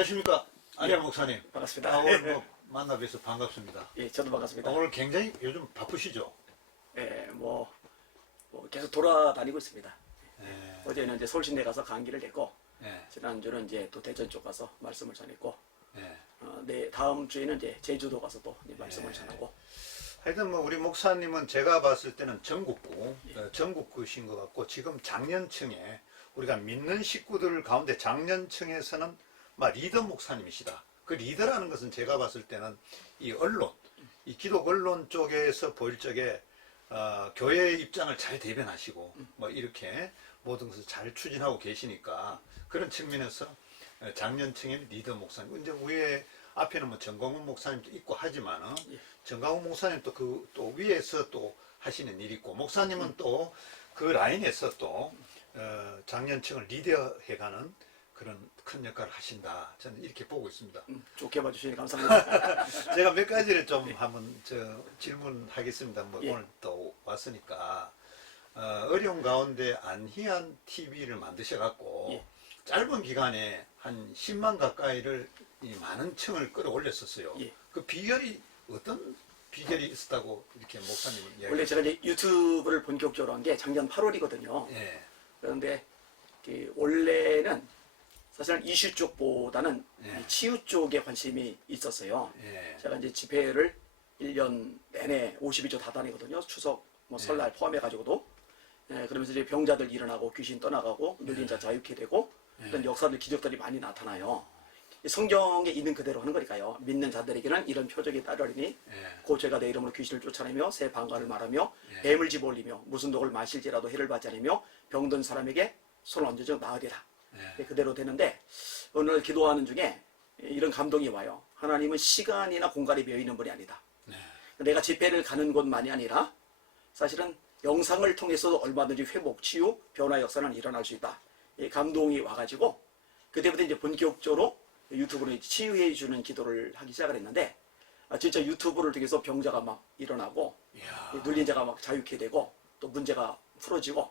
안녕하십니까. 안녕 목사님. 반갑습니다. 오늘 만나 뵈서 반갑습니다. 예, 저도 반갑습니다. 오늘 굉장히 요즘 바쁘시죠? 예, 계속 돌아다니고 있습니다. 예. 어제는 이제 서울시내 가서 강의를 했고, 예. 지난주는 이제 또 대전 쪽 가서 말씀을 전했고, 예. 다음 주에는 이제 제주도 가서 또 이제 말씀을 전하고. 하여튼 우리 목사님은 제가 봤을 때는 전국구신 것 같고, 지금 장년층에 우리가 믿는 식구들 가운데 장년층에서는 리더 목사님이시다. 그 리더라는 것은 제가 봤을 때는 이 언론, 이 기독 언론 쪽에서 보일 적에 교회의 입장을 잘 대변하시고 이렇게 모든 것을 잘 추진하고 계시니까 그런 측면에서 장년층의 리더 목사님. 이제 위에 앞에는 정광훈 목사님도 있고 하지만은 정광훈 목사님 또 위에서 또 하시는 일이 있고 목사님은 또 그 라인에서 또 장년층을 리더해가는 그런 큰 역할을 하신다. 저는 이렇게 보고 있습니다. 좋게 봐주시니 감사합니다. 제가 몇 가지를 좀 한번 질문하겠습니다. 오늘 또 왔으니까 어려운 가운데 안희안 TV를 만드셔갖고 짧은 기간에 한 10만 가까이를 이 많은 층을 끌어올렸었어요. 그 비결이 어떤 비결이 있었다고 이렇게 목사님은 이야기하셨어요? 원래 제가 이제 유튜브를 본격적으로 한 게 작년 8월이거든요. 그런데 원래는 사실은 이슈 쪽보다는 치유 쪽에 관심이 있었어요. 제가 이제 집회를 1년 내내 52조 다 다니거든요. 추석, 설날 포함해가지고도. 그러면서 이제 병자들 일어나고 귀신 떠나가고 눌린 자 자유케 되고 어떤 역사들, 기적들이 많이 나타나요. 성경에 있는 그대로 하는 거니까요. 믿는 자들에게는 이런 표적이 따르리니 곧 제가 내 이름으로 귀신을 쫓아내며 새 방언을 말하며 뱀을 집어올리며 무슨 독을 마실지라도 해를 받지 않으며 병든 사람에게 손을 얹어줘 나으리라. 그대로 되는데 오늘 기도하는 중에 이런 감동이 와요. 하나님은 시간이나 공간이 비어있는 분이 아니다. 내가 집회를 가는 곳만이 아니라 사실은 영상을 통해서도 얼마든지 회복, 치유, 변화 역사는 일어날 수 있다. 감동이 와가지고 그때부터 이제 본격적으로 유튜브로 치유해 주는 기도를 하기 시작을 했는데 진짜 유튜브를 통해서 병자가 막 일어나고 눌린 자가 막 자유케 되고 또 문제가 풀어지고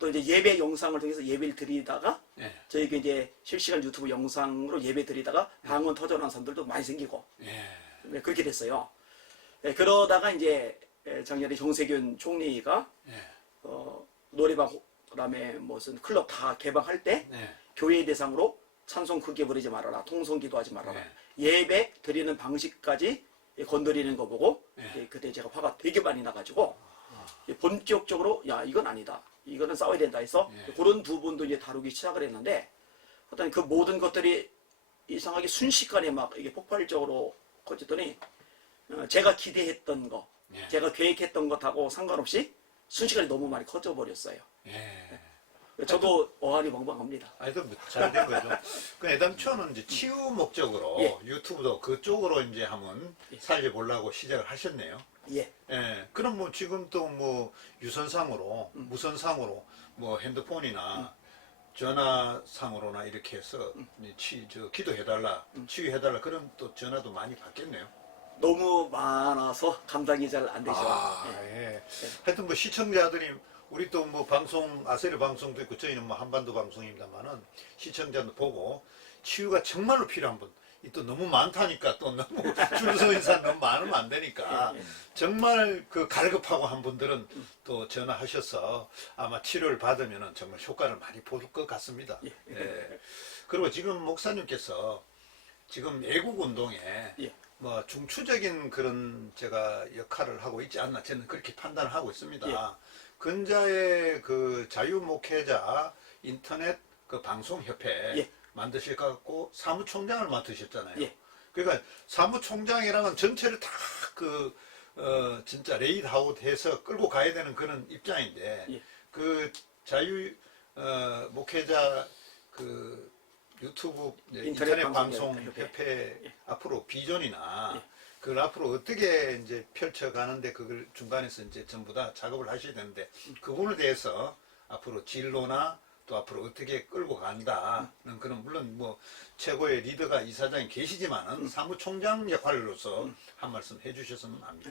또 이제 예배 영상을 통해서 예배를 드리다가 저희가 이제 실시간 유튜브 영상으로 예배 드리다가 방언 터져나온 사람들도 많이 생기고 그렇게 됐어요. 그러다가 이제 작년에 정세균 총리가 노래방 그다음에 무슨 클럽 다 개방할 때 교회 대상으로 찬송 크게 부르지 말아라, 통성 기도하지 말아라, 예배 드리는 방식까지 건드리는 거 보고 그때 제가 화가 되게 많이 나가지고 본격적으로 야 이건 아니다, 이거는 싸워야 된다 해서 그런 두 분도 이제 다루기 시작을 했는데 어떤 그 모든 것들이 이상하게 순식간에 막 이게 폭발적으로 커졌더니 제가 기대했던 거, 제가 계획했던 것하고 상관없이 순식간에 너무 많이 커져 버렸어요. 저도 어안이 벙벙합니다. 잘 된 거죠. 그 애당초는 이제 치유 목적으로 유튜브도 그쪽으로 이제 한번 살려보려고 시작을 하셨네요. 그럼 지금 또 유선상으로, 무선상으로, 핸드폰이나 전화상으로나 이렇게 해서 기도해달라, 치유해달라 그런 또 전화도 많이 받겠네요. 너무 많아서 감당이 잘 안 되죠. 하여튼 시청자들이 우리 또 방송, 아세르 방송도 있고 저희는 한반도 방송입니다만은 시청자도 보고 치유가 정말로 필요한 분, 또 너무 많다니까 또 너무 줄 서 있는 사람 너무 많으면 안 되니까 정말 갈급하고 한 분들은 또 전화하셔서 아마 치료를 받으면 정말 효과를 많이 볼 것 같습니다. 그리고 지금 목사님께서 지금 애국 운동에 중추적인 그런 제가 역할을 하고 있지 않나 저는 그렇게 판단을 하고 있습니다. 근자의 자유목회자 인터넷 방송협회 만드실 것 같고 사무총장을 맡으셨잖아요. 그러니까 사무총장이랑은 전체를 다 진짜 레이드아웃해서 끌고 가야 되는 그런 입장인데 자유 목회자 유튜브 인터넷 방송협회 앞으로 비전이나 그걸 앞으로 어떻게 이제 펼쳐가는데 그걸 중간에서 이제 전부 다 작업을 하셔야 되는데 그 부분에 대해서 앞으로 진로나 또 앞으로 어떻게 끌고 간다는 그런 물론 최고의 리더가 이사장이 계시지만은 사무총장 역할로서 한 말씀 해주셨으면 합니다.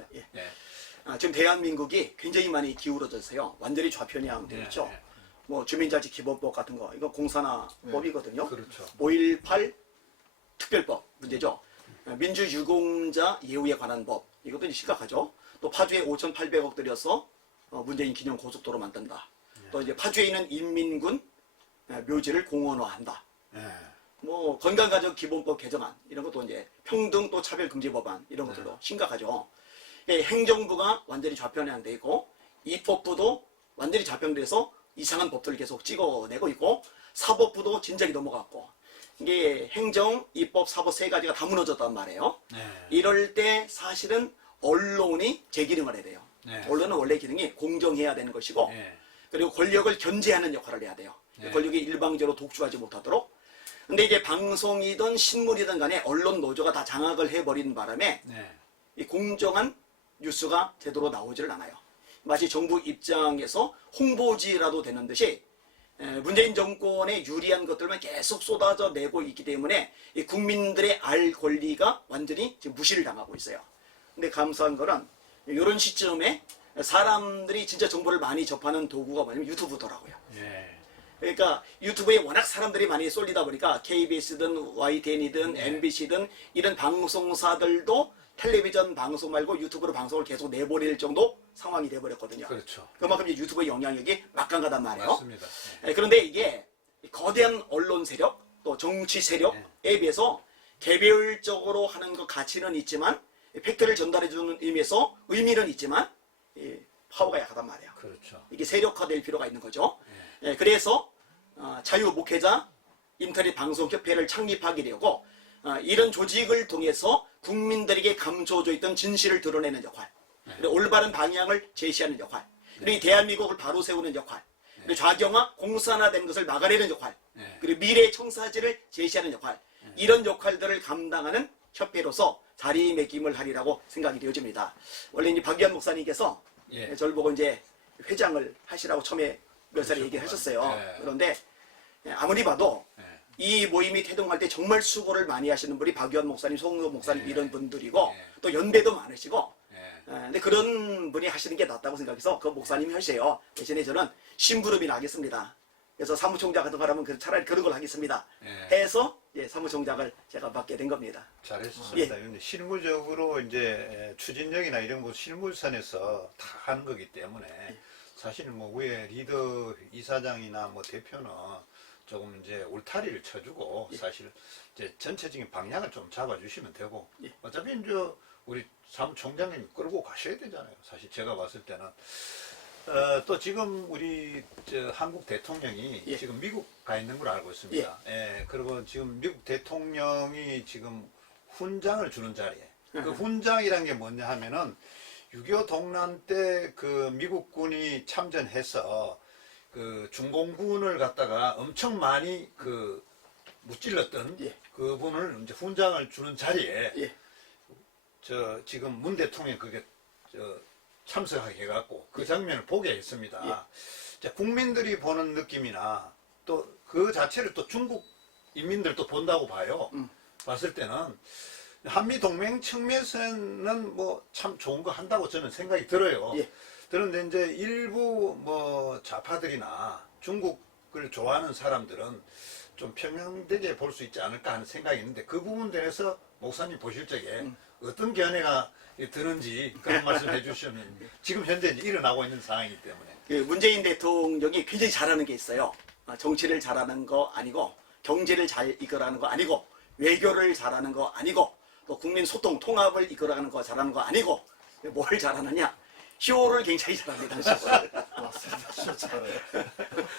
지금 대한민국이 굉장히 많이 기울어졌어요. 완전히 좌편향되어 있죠. 주민자치 기본법 같은 거 이거 공산화법이거든요. 5.18 특별법 문제죠. 민주유공자 예우에 관한 법 이것도 이제 심각하죠. 또 파주에 5,800억 들여서 문재인 기념 고속도로 만든다. 또 이제 파주에 있는 인민군 묘지를 공원화한다. 뭐 건강가족 기본법 개정안 이런 것도 이제 평등 또 차별금지 법안 이런 것들도 심각하죠. 행정부가 완전히 좌편화돼 있고 입법부도 완전히 좌편돼서 이상한 법들을 계속 찍어내고 있고 사법부도 진작에 넘어갔고 이게 행정, 입법, 사법 세 가지가 다 무너졌단 말이에요. 이럴 때 사실은 언론이 제 기능을 해야 돼요. 언론은 원래 기능이 공정해야 되는 것이고 그리고 권력을 견제하는 역할을 해야 돼요. 권력이 일방적으로 독주하지 못하도록. 근데 이제 방송이든 신문이든 간에 언론 노조가 다 장악을 해버린 바람에 이 공정한 뉴스가 제대로 나오지를 않아요. 마치 정부 입장에서 홍보지라도 되는 듯이 문재인 정권에 유리한 것들만 계속 쏟아져 내고 있기 때문에 이 국민들의 알 권리가 완전히 지금 무시를 당하고 있어요. 근데 감사한 거는 이런 시점에 사람들이 진짜 정보를 많이 접하는 도구가 뭐냐면 유튜브더라고요. 그러니까 유튜브에 워낙 사람들이 많이 쏠리다 보니까 KBS든 YTN이든 MBC든 이런 방송사들도 텔레비전 방송 말고 유튜브로 방송을 계속 내버릴 정도 상황이 돼버렸거든요. 그렇죠. 그만큼 이제 유튜브의 영향력이 막강하단 말이에요. 맞습니다. 그런데 이게 거대한 언론 세력 또 정치 세력에 비해서 개별적으로 하는 것 가치는 있지만 팩트를 전달해주는 의미에서 의미는 있지만 파워가 약하단 말이에요. 그렇죠. 이게 세력화될 필요가 있는 거죠. 그래서 자유목회자 인터넷 방송협회를 창립하게 되고 이런 조직을 통해서 국민들에게 감춰져 있던 진실을 드러내는 역할, 그리고 올바른 방향을 제시하는 역할, 그리고 대한민국을 바로 세우는 역할, 그리고 좌경화, 공산화된 것을 막아내는 역할, 그리고 미래의 청사진을 제시하는 역할, 이런 역할들을 감당하는 협회로서 자리매김을 하리라고 생각이 되어집니다. 원래 이제 박유한 목사님께서 저를 보고 이제 회장을 하시라고 처음에 몇 살에 얘기를 하셨어요. 그런데 아무리 봐도 이 모임이 태동할 때 정말 수고를 많이 하시는 분이 박유한 목사님, 송도 목사님 이런 분들이고 또 연배도 많으시고 근데 그런 분이 하시는 게 낫다고 생각해서 그 목사님이 하세요. 대신에 저는 심부름이 나겠습니다. 그래서 사무총장 같은 거 하면 차라리 그런 걸 하겠습니다. 해서 사무총장을 제가 맡게 된 겁니다. 잘했습니다. 실무적으로 이제 추진력이나 이런 거 실무선에서 다 하는 거기 때문에 사실 뭐 위에 리더 이사장이나 뭐 대표는 조금 이제 울타리를 쳐주고 사실 이제 전체적인 방향을 좀 잡아주시면 되고 어차피 이제 우리 사무총장님이 끌고 가셔야 되잖아요. 사실 제가 봤을 때는 또 지금 우리 한국 대통령이 지금 미국 가 있는 걸 알고 있습니다. 그리고 지금 미국 대통령이 지금 훈장을 주는 자리에 그 훈장이란 게 뭐냐 하면은 6.25 동란 때 그 미국군이 참전해서 그 중공군을 갖다가 엄청 많이 그 무찔렀던 그분을 이제 훈장을 주는 자리에 지금 문 대통령이 그게 참석하게 해갖고 그 장면을 보게 했습니다. 국민들이 보는 느낌이나 또 그 자체를 또 중국 인민들도 본다고 봐요. 봤을 때는 한미동맹 측면에서는 뭐 참 좋은 거 한다고 저는 생각이 들어요. 그런데 이제 일부 뭐 좌파들이나 중국을 좋아하는 사람들은 좀 평양되게 볼 수 있지 않을까 하는 생각이 있는데 그 부분들에서 목사님 보실 적에 어떤 견해가 드는지 그런 말씀 해주시면 지금 현재 일어나고 있는 상황이기 때문에 그 문재인 대통령이 굉장히 잘하는 게 있어요. 정치를 잘하는 거 아니고 경제를 잘 이끌어가는 거 아니고 외교를 잘하는 거 아니고 또 국민 소통 통합을 이끌어가는 거 잘하는 거 아니고 뭘 잘하느냐? 쇼를 굉장히 잘합니다. 맞습니다. 잘해요.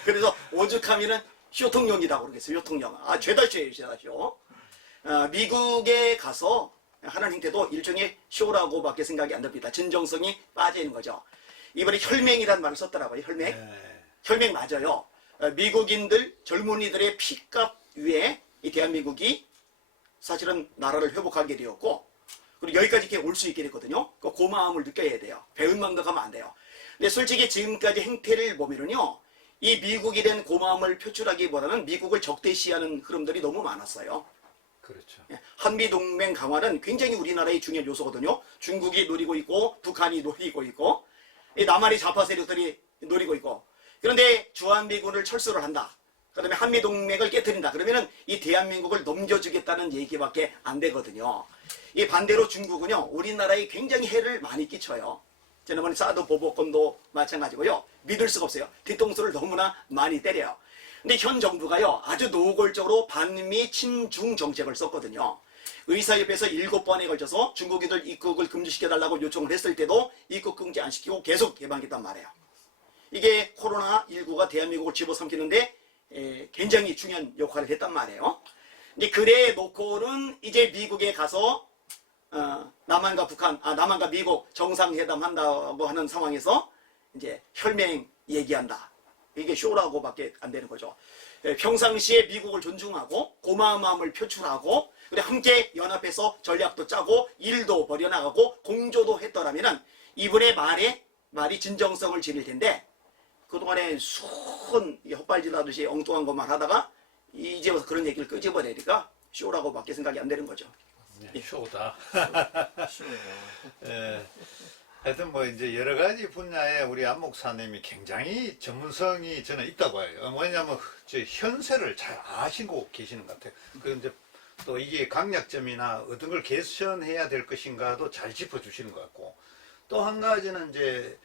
그래서 오죽하면은 쇼통령이라고 그러겠어요. 쇼통령. 죄다 쇼예요, 죄다 쇼. 미국에 가서 하는 행태도 일종의 쇼라고밖에 생각이 안 듭니다. 진정성이 빠지는 거죠. 이번에 혈맹이라는 말을 썼더라고요. 혈맹. 혈맹 맞아요. 미국인들 젊은이들의 피값 위에 이 대한민국이 사실은 나라를 회복하게 되었고 그리고 여기까지 이렇게 올 수 있게 됐거든요. 그 고마움을 느껴야 돼요. 배운 만큼 하면 안 돼요. 근데 솔직히 지금까지 행태를 보면은요, 이 미국에 대한 고마움을 표출하기보다는 미국을 적대시하는 흐름들이 너무 많았어요. 그렇죠. 한미동맹 강화는 굉장히 우리나라의 중요한 요소거든요. 중국이 노리고 있고 북한이 노리고 있고 이 남한의 좌파 세력들이 노리고 있고 그런데 주한미군을 철수를 한다. 그다음에 한미동맹을 깨뜨린다. 그러면은 이 대한민국을 넘겨주겠다는 얘기밖에 안 되거든요. 이 반대로 중국은요, 우리나라에 굉장히 해를 많이 끼쳐요. 지난번에 사드 보복권도 마찬가지고요. 믿을 수가 없어요. 뒤통수를 너무나 많이 때려요. 근데 현 정부가요, 아주 노골적으로 반미 친중 정책을 썼거든요. 의사협회에서 7번에 걸쳐서 중국인들 입국을 금지시켜달라고 요청을 했을 때도 입국 금지 안 시키고 계속 개방했단 말이에요. 이게 코로나19가 대한민국을 집어삼키는데 굉장히 중요한 역할을 했단 말이에요. 근데 그래 놓고는 이제 미국에 가서 남한과 북한, 남한과 미국 정상회담 한다고 하는 상황에서 이제 혈맹 얘기한다. 이게 쇼라고밖에 안 되는 거죠. 평상시에 미국을 존중하고 고마운 마음을 표출하고 그리고 함께 연합해서 전략도 짜고 일도 벌여나가고 공조도 했더라면은 이분의 말이 진정성을 지닐 텐데 그동안에 수은 헛발질 하듯이 엉뚱한 것만 하다가 이제 와서 그런 얘기를 끄집어내니까 쇼라고밖에 생각이 안 되는 거죠. 쇼다. 쉬워요. 예. 하여튼 뭐 이제 여러 가지 분야에 우리 안 목사님이 굉장히 전문성이 저는 있다고 해요. 왜냐하면 저 현세를 잘 아시고 계시는 것 같아요. 그 이제 또 이게 강약점이나 어떤 걸 개선해야 될 것인가도 잘 짚어주시는 것 같고 또 한 가지는 이제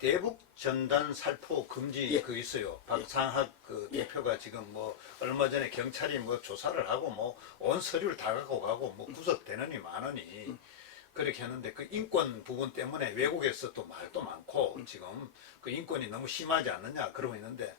대북 전단 살포 금지 예. 그 있어요. 박상학 그 예. 대표가 지금 뭐 얼마 전에 경찰이 뭐 조사를 하고 뭐 온 서류를 다 갖고 가고 뭐 구속되느니 마느니 그렇게 했는데 그 인권 부분 때문에 외국에서 또 말도 많고 지금 그 인권이 너무 심하지 않느냐 그러고 있는데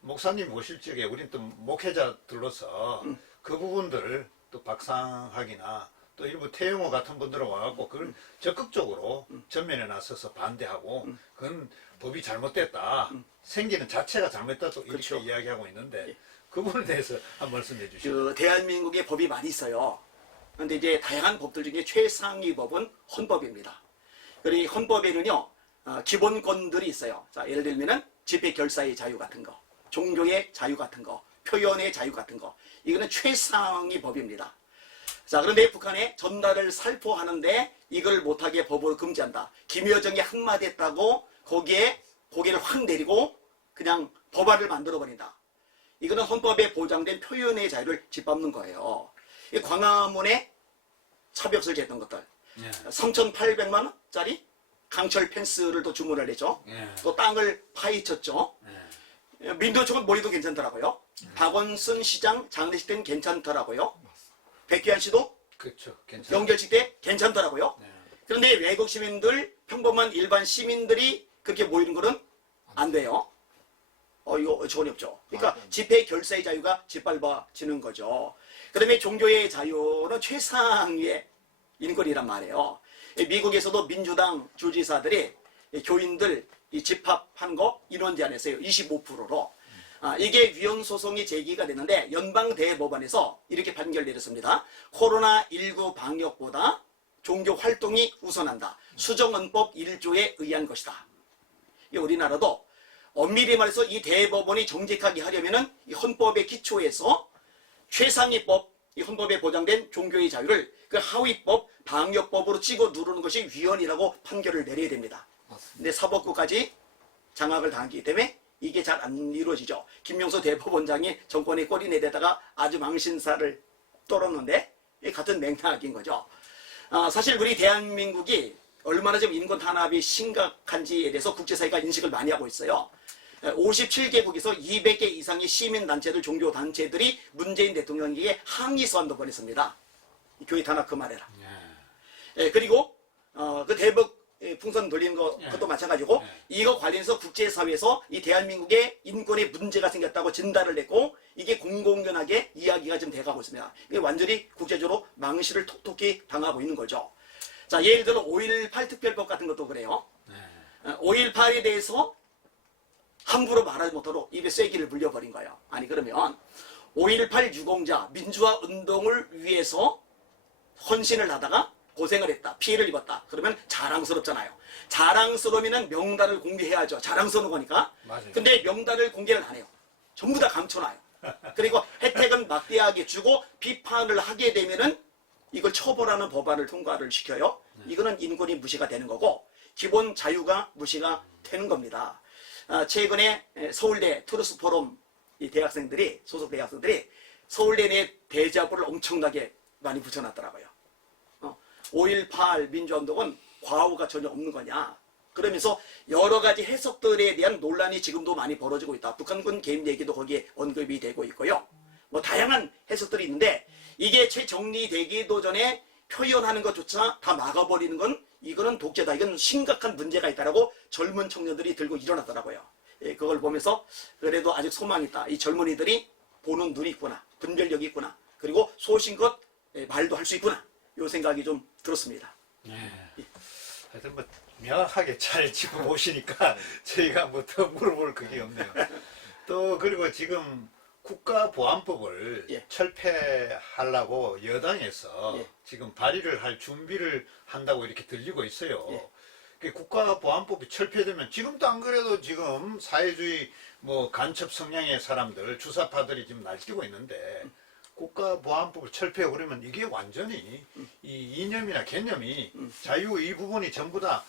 목사님 오실 적에 우린 또 목회자들로서 그 부분들 또 박상학이나 또 일부 태영호 같은 분들은 와갖고 그걸 적극적으로 전면에 나서서 반대하고 그건 법이 잘못됐다. 생기는 자체가 잘못됐다 또 이렇게 그렇죠. 이야기하고 있는데 그 부분에 대해서 한 말씀해 주시죠. 그 대한민국의 법이 많이 있어요. 그런데 이제 다양한 법들 중에 최상위 법은 헌법입니다. 그리고 이 헌법에는요, 기본권들이 있어요. 자, 예를 들면은 집회 결사의 자유 같은 거, 종교의 자유 같은 거, 표현의 자유 같은 거. 이거는 최상위 법입니다. 자, 그런데 북한에 전달을 살포하는데 이걸 못하게 법으로 금지한다. 김여정이 한마디 했다고 거기에 고개를 확 내리고 그냥 법안을 만들어버린다. 이거는 헌법에 보장된 표현의 자유를 짓밟는 거예요. 이 광화문에 차벽설계 했던 것들. 예. 3,800만 원짜리 강철 펜스를 또 주문을 했죠. 예. 또 땅을 파헤쳤죠. 예. 민도 쪽은 머리도 괜찮더라고요. 박원순 시장 장례식 때는 괜찮더라고요. 백기환 씨도 그렇죠. 괜찮아요. 연결식 때 괜찮더라고요. 네. 그런데 외국 시민들, 평범한 일반 시민들이 그렇게 모이는 거는 안 돼요. 이거 어처구니 없죠. 그러니까 집회 결사의 자유가 짓밟아지는 거죠. 그다음에 종교의 자유는 최상위의 인권이란 말이에요. 미국에서도 민주당 주지사들이 교인들 집합하는 거 인원 제한했어요. 25%로. 이게 위헌 소송이 제기가 됐는데 연방대법원에서 이렇게 판결 내렸습니다. 코로나19 방역보다 종교 활동이 우선한다. 수정헌법 1조에 의한 것이다. 이 우리나라도 엄밀히 말해서 이 대법원이 정직하게 하려면은 이 헌법의 기초에서 최상위법, 이 헌법에 보장된 종교의 자유를 그 하위법, 방역법으로 찍어 누르는 것이 위헌이라고 판결을 내려야 됩니다. 근데 사법부까지 장악을 당하기 때문에 이게 잘 안 이루어지죠. 김명수 대법원장이 정권의 꼬리내대다가 아주 망신사를 떨었는데 이 같은 맥락인 거죠. 사실 우리 대한민국이 얼마나 지금 인권 탄압이 심각한지에 대해서 국제사회가 인식을 많이 하고 있어요. 57개국에서 200개 이상의 시민단체들, 종교단체들이 문재인 대통령에게 항의 서한도 보냈습니다. 교회 탄압 그만해라. 그리고 그 대북 풍선 돌리는 것도 마찬가지고 이거 관련해서 국제사회에서 이 대한민국의 인권에 문제가 생겼다고 진단을 했고 이게 공공연하게 이야기가 좀 돼가고 있습니다. 이게 완전히 국제적으로 망실을 톡톡히 당하고 있는 거죠. 자, 예를 들어 5.18 특별법 같은 것도 그래요. 5.18에 대해서 함부로 말하지 못하도록 입에 쐐기를 물려버린 거예요. 아니 그러면 5.18 유공자 민주화 운동을 위해서 헌신을 하다가 고생을 했다. 피해를 입었다. 그러면 자랑스럽잖아요. 자랑스러우면 명단을 공개해야죠. 자랑스러운 거니까. 맞아요. 근데 명단을 공개를 안 해요. 전부 다 감춰놔요. 그리고 혜택은 막대하게 주고 비판을 하게 되면은 이걸 처벌하는 법안을 통과를 시켜요. 이거는 인권이 무시가 되는 거고 기본 자유가 무시가 되는 겁니다. 최근에 서울대 트루스 포럼 이 대학생들이, 소속 대학생들이 서울대 내 대자보를 엄청나게 많이 붙여놨더라고요. 5.18 민주화운동은 과오가 전혀 없는 거냐. 그러면서 여러 가지 해석들에 대한 논란이 지금도 많이 벌어지고 있다. 북한군 개입 얘기도 거기에 언급이 되고 있고요. 뭐 다양한 해석들이 있는데 이게 채 정리되기도 전에 표현하는 것조차 다 막아버리는 건 이거는 독재다. 이건 심각한 문제가 있다라고 젊은 청년들이 들고 일어났더라고요. 예, 그걸 보면서 그래도 아직 소망이 있다. 이 젊은이들이 보는 눈이 있구나. 분별력이 있구나. 그리고 소신껏 말도 할 수 있구나. 이 생각이 좀 들었습니다. 하여튼 뭐 명확하게 잘 짚어보시니까 저희가 뭐 더 물어볼 그게 없네요. 또 그리고 지금 국가보안법을 예. 철폐하려고 여당에서 예. 지금 발의를 할 준비를 한다고 이렇게 들리고 있어요. 예. 그 국가보안법이 철폐되면 지금도 안 그래도 지금 사회주의 뭐 간첩 성향의 사람들 주사파들이 지금 날뛰고 있는데 국가보안법을 철폐하고 그러면 이게 완전히 이 이념이나 개념이 자유 이 부분이 전부 다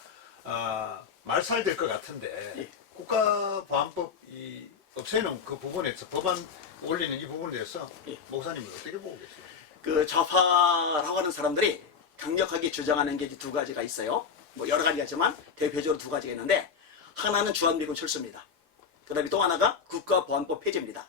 말살될 것 같은데 예. 국가보안법 이 없애는 그 부분에서 법안 올리는 이 부분에 대해서 예. 목사님은 어떻게 보고 계세요? 그 좌파라고 하는 사람들이 강력하게 주장하는 게 두 가지가 있어요. 뭐 여러 가지가 있지만 대표적으로 두 가지가 있는데 하나는 주한미군 철수입니다. 그 다음에 또 하나가 국가보안법 폐지입니다.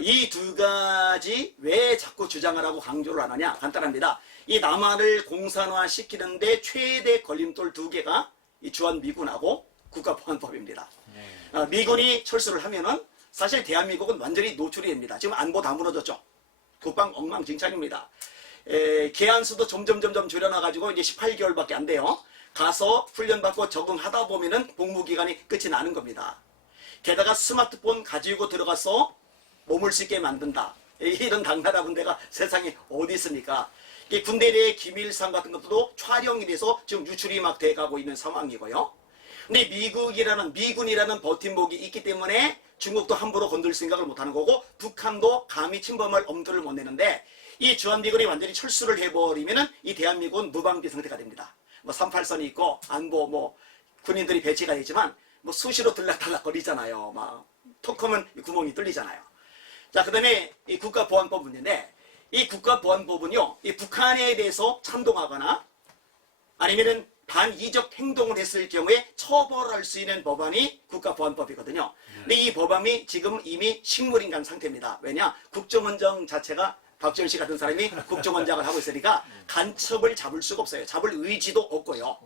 이 두 가지 왜 자꾸 주장을 하고 강조를 안 하냐? 간단합니다. 이 남한을 공산화시키는데 최대 걸림돌 두 개가 이 주한미군하고 국가보안법입니다. 미군이 철수를 하면은 사실 대한민국은 완전히 노출이 됩니다. 지금 안보 다 무너졌죠. 국방 엉망진창입니다. 개안수도 점점 줄여놔가지고 이제 18개월밖에 안 돼요. 가서 훈련받고 적응하다 보면은 복무기간이 끝이 나는 겁니다. 게다가 스마트폰 가지고 들어가서 몸을 씻게 만든다. 이런 당나라 군대가 세상에 어디 있습니까? 군대 내 기밀상 같은 것도 촬영이 돼서 지금 유출이 막 돼가고 있는 상황이고요. 근데 미군이라는 버팀목이 있기 때문에 중국도 함부로 건들 생각을 못하는 거고 북한도 감히 침범할 엄두를 못 내는데 이 주한미군이 완전히 철수를 해버리면은 이 대한민국은 무방비 상태가 됩니다. 뭐 38선이 있고 안보 뭐 군인들이 배치가 되지만 뭐 수시로 들락달락 거리잖아요. 막 톡하면 구멍이 뚫리잖아요. 자, 그 다음에 이 국가보안법 문제인데 이 국가보안법은요, 이 북한에 대해서 찬동하거나 아니면은 반이적 행동을 했을 경우에 처벌할 수 있는 법안이 국가보안법이거든요. 근데 이 법안이 지금 이미 식물인간 상태입니다. 왜냐? 국정원장 자체가 박지원 씨 같은 사람이 국정원장을 하고 있으니까 간첩을 잡을 수가 없어요. 잡을 의지도 없고요.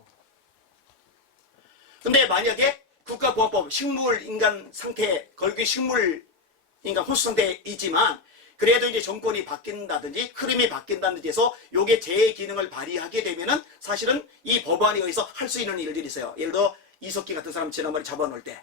근데 만약에 국가보안법 식물인간 상태, 거기 식물인간 호수 상태이지만 그래도 이제 정권이 바뀐다든지 흐름이 바뀐다든지 해서 요게 제 기능을 발휘하게 되면은 사실은 이 법안에 의해서 할 수 있는 일들이 있어요. 예를 들어 이석기 같은 사람 지난번에 잡아놓을 때.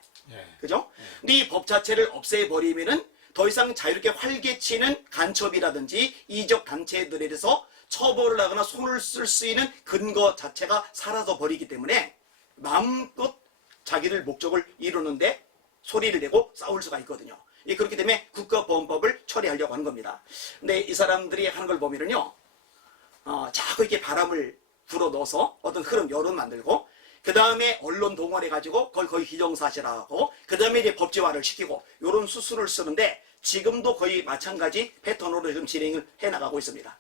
그죠? 근데 이 법 자체를 없애버리면은 더 이상 자유롭게 활개치는 간첩이라든지 이적 단체들에 대해서 처벌을 하거나 손을 쓸 수 있는 근거 자체가 사라져 버리기 때문에 마음껏 자기들 목적을 이루는데 소리를 내고 싸울 수가 있거든요. 그렇기 때문에 국가보안법을 처리하려고 하는 겁니다. 근데 이 사람들이 하는 걸 보면은요, 자꾸 이렇게 바람을 불어 넣어서 어떤 흐름, 여론 만들고, 그 다음에 언론 동원해가지고 그걸 거의 기정사실화하고, 그 다음에 이제 법제화를 시키고, 요런 수순을 쓰는데, 지금도 거의 마찬가지 패턴으로 지금 진행을 해나가고 있습니다.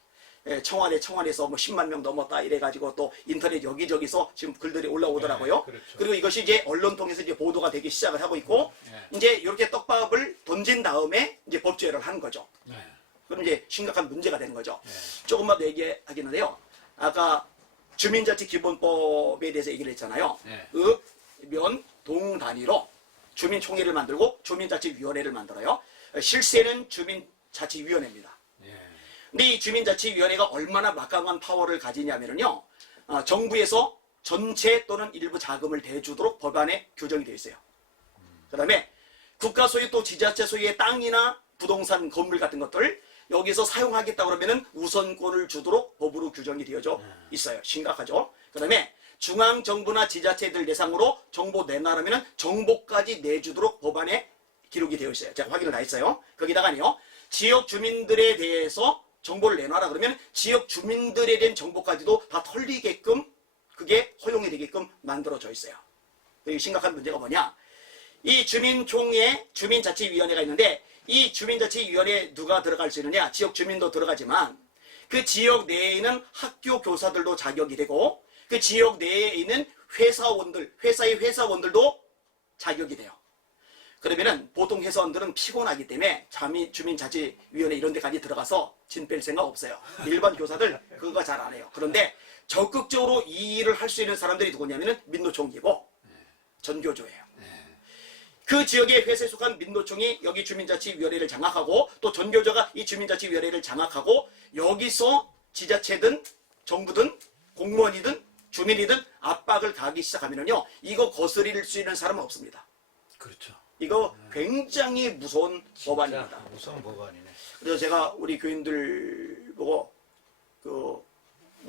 청와대에서 뭐 10만 명 넘었다 이래가지고 또 인터넷 여기저기서 지금 글들이 올라오더라고요. 그렇죠. 그리고 이것이 이제 언론 통해서 이제 보도가 되기 시작을 하고 있고, 이제 이렇게 떡밥을 던진 다음에 이제 법제화를 하는 거죠. 그럼 이제 심각한 문제가 되는 거죠. 조금만 더 얘기하겠는데요. 아까 주민자치기본법에 대해서 얘기를 했잖아요. 읍, 면, 동 단위로 주민총회를 만들고 주민자치위원회를 만들어요. 실세는 주민자치위원회입니다. 근데 이 주민자치위원회가 얼마나 막강한 파워를 가지냐면요, 정부에서 전체 또는 일부 자금을 대주도록 법안에 규정이 되어 있어요. 그 다음에 국가 소유 또 지자체 소유의 땅이나 부동산 건물 같은 것들 여기서 사용하겠다 그러면은 우선권을 주도록 법으로 규정이 되어져 있어요. 심각하죠. 그 다음에 중앙정부나 지자체들 대상으로 정보 내놔라면은 정보까지 내주도록 법안에 기록이 되어 있어요. 제가 확인을 다 했어요. 거기다가요, 지역 주민들에 대해서 정보를 내놔라 그러면 지역 주민들에 대한 정보까지도 다 털리게끔 그게 허용이 되게끔 만들어져 있어요. 심각한 문제가 뭐냐? 이 주민총회, 주민자치위원회가 있는데 이 주민자치위원회에 누가 들어갈 수 있느냐? 지역 주민도 들어가지만 그 지역 내에 있는 학교 교사들도 자격이 되고 그 지역 내에 있는 회사의 회사원들도 자격이 돼요. 그러면은 보통 회사원들은 피곤하기 때문에 주민자치위원회 이런 데까지 들어가서 진 뺄 생각 없어요. 일반 교사들 그거 잘 안 해요. 그런데 적극적으로 이 일을 할 수 있는 사람들이 누구냐면은 민노총이고 전교조예요. 그 지역의 회사에 속한 민노총이 여기 주민자치위원회를 장악하고 또 전교조가 이 주민자치위원회를 장악하고 여기서 지자체든 정부든 공무원이든 주민이든 압박을 가기 시작하면요 이거 거스릴 수 있는 사람은 없습니다. 그렇죠. 이거 굉장히 무서운 법안입니다. 무서운 법안이네. 그래서 제가 우리 교인들 보고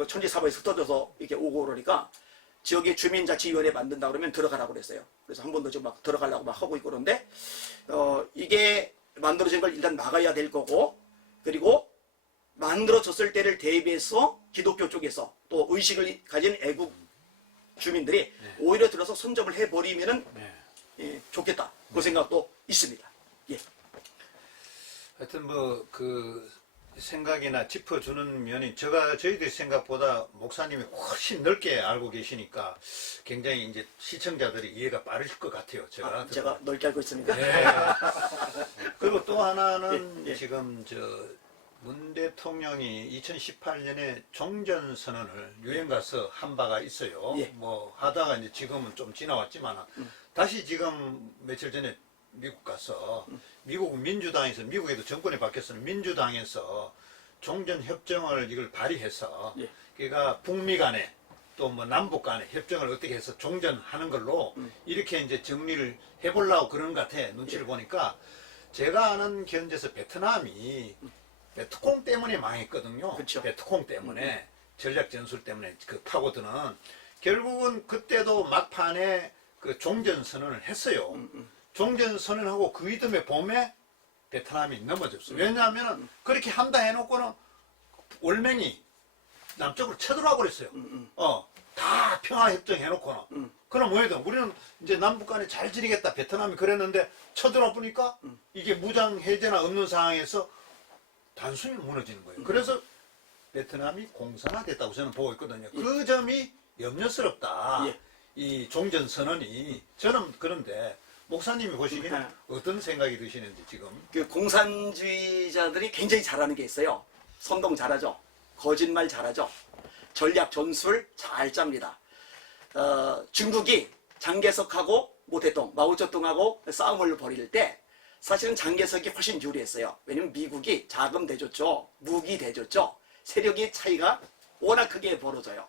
천지사방에서 흩어져서 이렇게 오고 그러니까 지역에 주민자치위원회 만든다 그러면 들어가라고 그랬어요. 그래서 한 번도 지금 막 들어가려고 막 하고 있고 그런데 이게 만들어진 걸 일단 막아야 될 거고 그리고 만들어졌을 때를 대비해서 기독교 쪽에서 또 의식을 가진 애국 주민들이 오히려 들어서 선점을 해버리면은 좋겠다. 그 생각도 있습니다. 예. 하여튼 뭐 그 생각이나 짚어주는 면이 저희들 생각보다 목사님이 훨씬 넓게 알고 계시니까 굉장히 이제 시청자들이 이해가 빠를 것 같아요. 제가 넓게 알고 있습니까? 네. 그리고 또 하나는 예. 지금 문 대통령이 2018년에 종전선언을 유엔 가서 한 바가 있어요. 예. 뭐 하다가 이제 지금은 좀 지나왔지만 다시 지금 며칠 전에 미국 가서 미국 민주당에서 미국에도 정권이 바뀌었으면 민주당에서 종전 협정을 이걸 발의해서 예. 그러니까 북미 간에 또 뭐 남북 간에 협정을 어떻게 해서 종전하는 걸로 이렇게 이제 정리를 해보려고 그런 것 같아. 눈치를 보니까 제가 아는 현지에서 베트남이 베트콩 때문에 망했거든요. 그쵸. 베트콩 때문에 전략 전술 때문에 그 파고드는 결국은 그때도 막판에 그 종전 선언을 했어요. 종전 선언하고 그 이듬해 봄에 베트남이 넘어졌어요. 왜냐하면 그렇게 한다 해놓고는 월맹이 남쪽으로 쳐들어와 버렸어요. 다 평화협정 해놓고는. 그럼 뭐해도 우리는 이제 남북 간에 잘 지내겠다. 베트남이 그랬는데 쳐들어와 보니까 이게 무장 해제나 없는 상황에서 단순히 무너지는 거예요. 그래서 베트남이 공산화됐다고 저는 보고 있거든요. 그 점이 염려스럽다. 예. 이 종전 선언이 저는 그런데 목사님이 보시기에는 어떤 생각이 드시는지 지금. 그 공산주의자들이 굉장히 잘하는 게 있어요. 선동 잘하죠. 거짓말 잘하죠. 전략 전술 잘 짭니다. 중국이 장개석하고 모태동, 마오쩌둥하고 싸움을 벌일 때 사실은 장개석이 훨씬 유리했어요. 왜냐면 미국이 자금 대줬죠. 무기 대줬죠. 세력의 차이가 워낙 크게 벌어져요.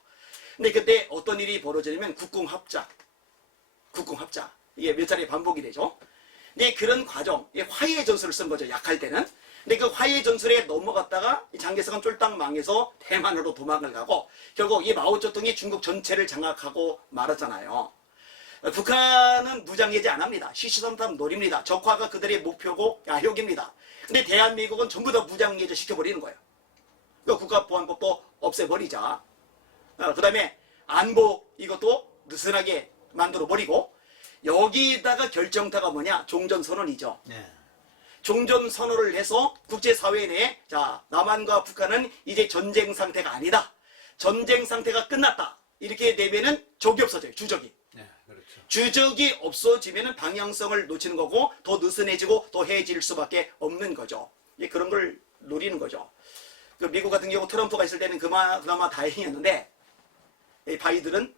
근데 그때 어떤 일이 벌어지냐면 국궁합작. 이게 몇 차례 반복이 되죠. 근데 그런 과정, 화해의 전술을 쓴 거죠. 약할 때는. 근데 그 화해의 전술에 넘어갔다가 이 장개석은 쫄딱 망해서 대만으로 도망을 가고 결국 이 마오쩌둥이 중국 전체를 장악하고 말았잖아요. 북한은 무장해제 안 합니다. 시시삼삼 노립니다. 적화가 그들의 목표고 야욕입니다. 근데 대한민국은 전부 다 무장해제 시켜버리는 거예요. 그 국가보안법도 없애버리자. 그 다음에 안보 이것도 느슨하게 만들어버리고 여기다가 결정타가 뭐냐? 종전선언이죠. 네. 종전선언을 해서 국제사회 내에 자 남한과 북한은 이제 전쟁 상태가 아니다. 전쟁 상태가 끝났다. 이렇게 되면은 적이 없어져요. 주적이. 네, 그렇죠. 주적이 없어지면은 방향성을 놓치는 거고 더 느슨해지고 더 해질 수밖에 없는 거죠. 그런 걸 노리는 거죠. 그 미국 같은 경우 트럼프가 있을 때는 그나마 다행이었는데 이 바이든은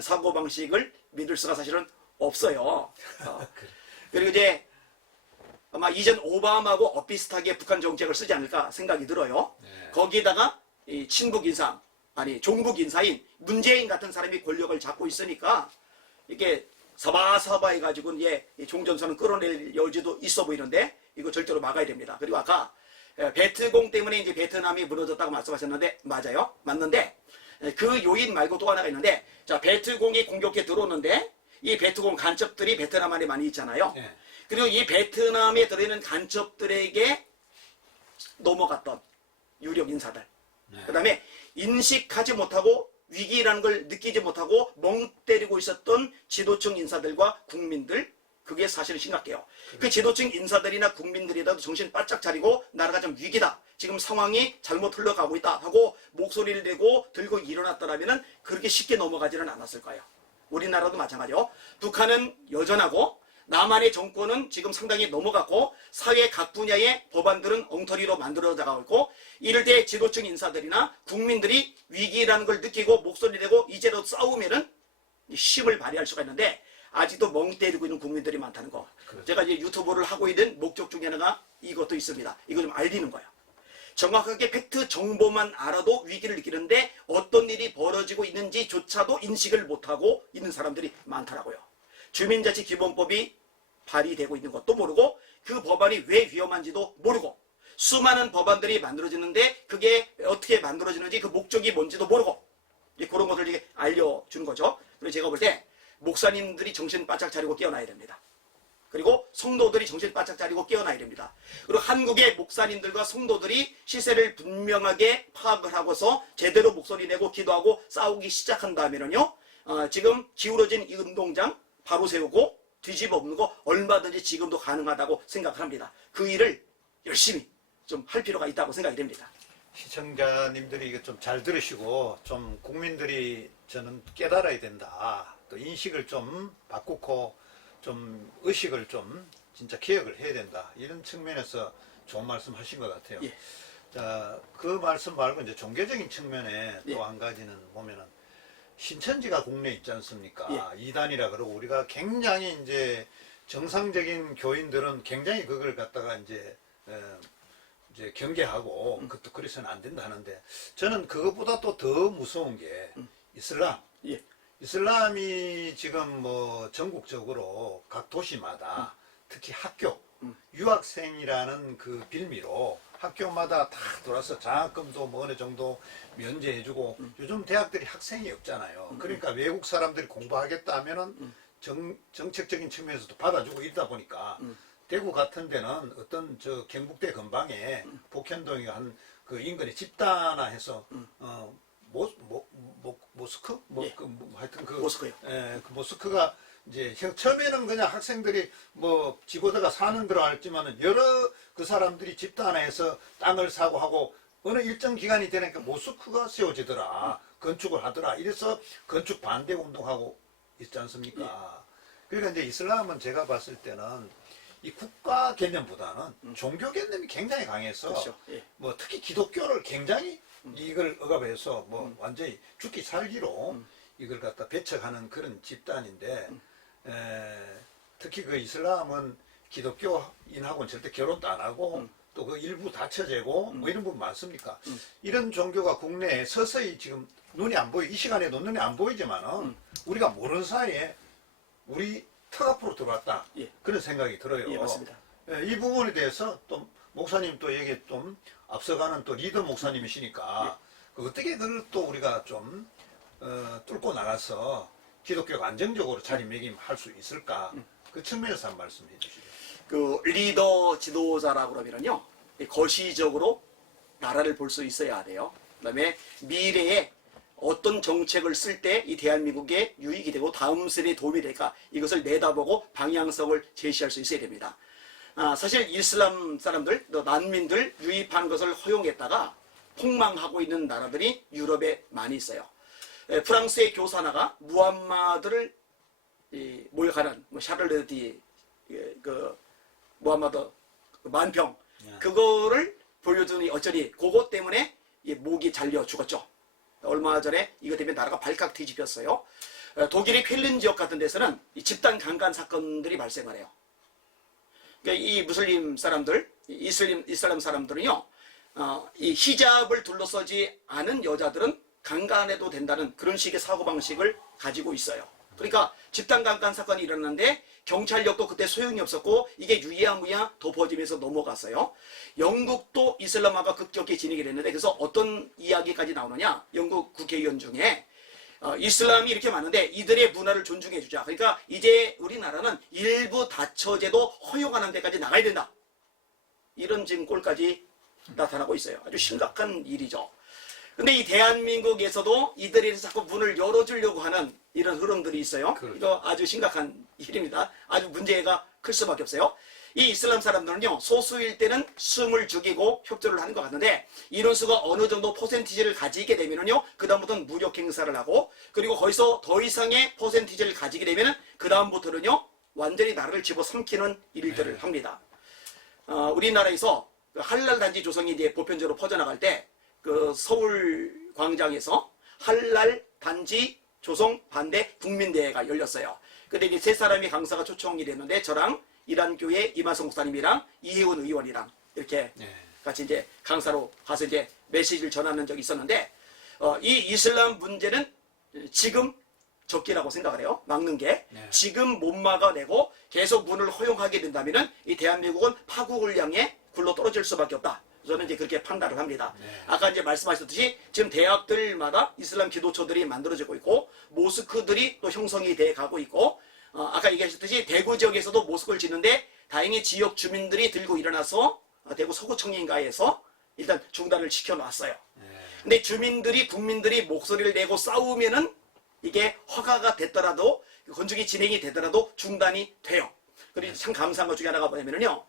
사고방식을 믿을 수가 사실은 없어요. 그리고 이제 아마 이전 오바마하고 엇비슷하게 북한 정책을 쓰지 않을까 생각이 들어요. 네. 거기다가 이 친북 인사, 종북 인사인 문재인 같은 사람이 권력을 잡고 있으니까 이게 사바사바 해가지고 이제 종전선언 끌어낼 여지도 있어 보이는데 이거 절대로 막아야 됩니다. 그리고 아까 베트공 때문에 이제 베트남이 무너졌다고 말씀하셨는데 맞아요? 맞는데 그 요인 말고 또 하나가 있는데 자 베트공이 공격해 들어오는데 이 베트공 간첩들이 베트남 안에 많이 있잖아요. 네. 그리고 이 베트남에 들어있는 간첩들에게 넘어갔던 유력 인사들. 네. 그 다음에 인식하지 못하고 위기라는 걸 느끼지 못하고 멍 때리고 있었던 지도층 인사들과 국민들 그게 사실은 심각해요. 그 지도층 인사들이나 국민들이라도 정신 바짝 차리고 나라가 좀 위기다. 지금 상황이 잘못 흘러가고 있다 하고 목소리를 내고 들고 일어났더라면 그렇게 쉽게 넘어가지는 않았을 거예요. 우리나라도 마찬가지요. 북한은 여전하고 남한의 정권은 지금 상당히 넘어갔고 사회 각 분야의 법안들은 엉터리로 만들어져가고 있고 이럴 때 지도층 인사들이나 국민들이 위기라는 걸 느끼고 목소리 내고 이제라도 싸우면은 힘을 발휘할 수가 있는데 아직도 멍 때리고 있는 국민들이 많다는 거. 그렇죠. 제가 이제 유튜브를 하고 있는 목적 중에 하나가 이것도 있습니다. 이거 좀 알리는 거예요. 정확하게 팩트 정보만 알아도 위기를 느끼는데 어떤 일이 벌어지고 있는지조차도 인식을 못하고 있는 사람들이 많더라고요. 주민자치기본법이 발의되고 있는 것도 모르고 그 법안이 왜 위험한지도 모르고 수많은 법안들이 만들어지는데 그게 어떻게 만들어지는지 그 목적이 뭔지도 모르고 그런 것을 이렇게 알려주는 거죠. 그래서 제가 볼 때 목사님들이 정신 바짝 차리고 깨어나야 됩니다. 그리고 성도들이 정신 바짝 차리고 깨어나야 됩니다. 그리고 한국의 목사님들과 성도들이 시세를 분명하게 파악을 하고서 제대로 목소리 내고 기도하고 싸우기 시작한다면요, 지금 기울어진 이 운동장 바로 세우고 뒤집어 엎는 거 얼마든지 지금도 가능하다고 생각합니다. 그 일을 열심히 좀 할 필요가 있다고 생각이 됩니다. 시청자님들이 이거 좀 잘 들으시고 좀 국민들이 저는 깨달아야 된다. 또 인식을 좀 바꾸고 좀 의식을 좀 진짜 개혁을 해야 된다. 이런 측면에서 좋은 말씀 하신 것 같아요. 예. 자, 그 말씀 말고 이제 종교적인 측면에 예. 또 한 가지는 보면은 신천지가 국내에 있지 않습니까? 예. 이단이라 그러고 우리가 굉장히 이제 정상적인 교인들은 굉장히 그걸 갖다가 이제 경계하고 그것도 그래서는 안 된다 하는데 저는 그것보다 또 더 무서운 게 이슬람. 예. 이슬람이 지금 뭐 전국적으로 각 도시마다 특히 학교, 유학생이라는 그 빌미로 학교마다 다 돌아서 장학금도 뭐 어느 정도 면제해주고 요즘 대학들이 학생이 없잖아요. 그러니까 외국 사람들이 공부하겠다 하면은 정책적인 측면에서도 받아주고 이러다 보니까 대구 같은 데는 어떤 저 경북대 근방에 복현동이 한 그 인근에 집단화해서 모스크? 예. 하여튼 그 모스크요. 예, 그 모스크가 이제 처음에는 그냥 학생들이 뭐 지고다가 사는 데로 알지만은 여러 그 사람들이 집단화해서 땅을 사고 하고 어느 일정 기간이 되니까 모스크가 세워지더라. 건축을 하더라. 이래서 건축 반대 운동하고 있지 않습니까? 그러니까 이제 이슬람은 제가 봤을 때는 이 국가 개념보다는 종교 개념이 굉장히 강해서 그렇죠. 예. 뭐 특히 기독교를 굉장히 이걸 억압해서 뭐 완전히 죽기 살기로 이걸 갖다 배척하는 그런 집단인데 특히 그 이슬람은 기독교인하고는 절대 결혼도 안 하고 또 그 일부 다처제고 뭐 이런 부분 많습니까? 이런 종교가 국내에 서서히 지금 눈이 안 보이 이 시간에도 눈이 안 보이지만은 우리가 모르는 사이에 우리 턱 앞으로 들어왔다. 예. 그런 생각이 들어요. 예, 맞습니다. 예, 이 부분에 대해서 또 목사님 또 여기 좀 앞서가는 또 리더 목사님이시니까 그 어떻게 그걸 또 우리가 좀 뚫고 나가서 기독교가 안정적으로 자리매김할 수 있을까? 그 측면에서 한 말씀 해주시죠. 그 리더 지도자라고 그러면요, 거시적으로 나라를 볼 수 있어야 돼요. 그다음에 미래에 어떤 정책을 쓸 때 이 대한민국에 유익이 되고 다음 세대에 도움이 될까 이것을 내다보고 방향성을 제시할 수 있어야 됩니다. 사실 이슬람 사람들, 또 난민들 유입하는 것을 허용했다가 폭망하고 있는 나라들이 유럽에 많이 있어요. 프랑스의 교사나가 무함마드를 모욕하는 샤를르디 그 무함마드 만평 그거를 보여주니 어쩌니 그것 때문에 목이 잘려 죽었죠. 얼마 전에 이것 때문에 나라가 발칵 뒤집혔어요. 독일의 쾰른 지역 같은 데서는 이 집단 강간 사건들이 발생을 해요. 그러니까 이 무슬림 사람들, 이슬람 사람들은요, 이 히잡을 둘러싸지 않은 여자들은 강간해도 된다는 그런 식의 사고방식을 가지고 있어요. 그러니까 집단 강간 사건이 일어났는데 경찰력도 그때 소용이 없었고 이게 유야무야 덮어지면서 넘어갔어요. 영국도 이슬람화가 급격히 진행이 됐는데 그래서 어떤 이야기까지 나오느냐, 영국 국회의원 중에 이슬람이 이렇게 많은데 이들의 문화를 존중해 주자. 그러니까 이제 우리나라는 일부 다처제도 허용하는 데까지 나가야 된다. 이런 지금 꼴까지 나타나고 있어요. 아주 심각한 일이죠. 근데 이 대한민국에서도 이들이 자꾸 문을 열어주려고 하는 이런 흐름들이 있어요. 그렇죠. 이거 아주 심각한 일입니다. 아주 문제가 클 수밖에 없어요. 이 이슬람 사람들은요, 소수일 때는 숨을 죽이고 협조를 하는 것 같은데, 이런 수가 어느 정도 퍼센티지를 가지게 되면은요, 그다음부터는 무력 행사를 하고, 그리고 거기서 더 이상의 퍼센티지를 가지게 되면은, 그다음부터는요, 완전히 나라를 집어삼키는 일들을 합니다. 우리나라에서 그 한랄 단지 조성이 이제 보편적으로 퍼져나갈 때, 그 서울 광장에서 한랄 단지 조성 반대 국민대회가 열렸어요. 근데 이제 세 사람이 강사가 초청이 됐는데, 저랑 이란교회 이만성 목사님이랑 이혜원 의원이랑 이렇게 같이 이제 강사로 가서 이제 메시지를 전하는 적이 있었는데, 이 이슬람 문제는 지금 적기라고 생각을 해요. 막는 게. 지금 못 막아내고 계속 문을 허용하게 된다면은 이 대한민국은 파국을 향해 굴러 떨어질 수밖에 없다. 저는 이제 그렇게 판단을 합니다. 아까 이제 말씀하셨듯이 지금 대학들마다 이슬람 기도처들이 만들어지고 있고, 모스크들이 또 형성이 돼 가고 있고, 아까 얘기하셨듯이 대구 지역에서도 모스크를 짓는데 다행히 지역 주민들이 들고 일어나서 대구 서구청인가에서 일단 중단을 시켜놨어요. 근데 주민들이, 국민들이 목소리를 내고 싸우면은 이게 허가가 됐더라도, 건축이 진행이 되더라도 중단이 돼요. 그리고 참 감사한 것 중에 하나가 뭐냐면요,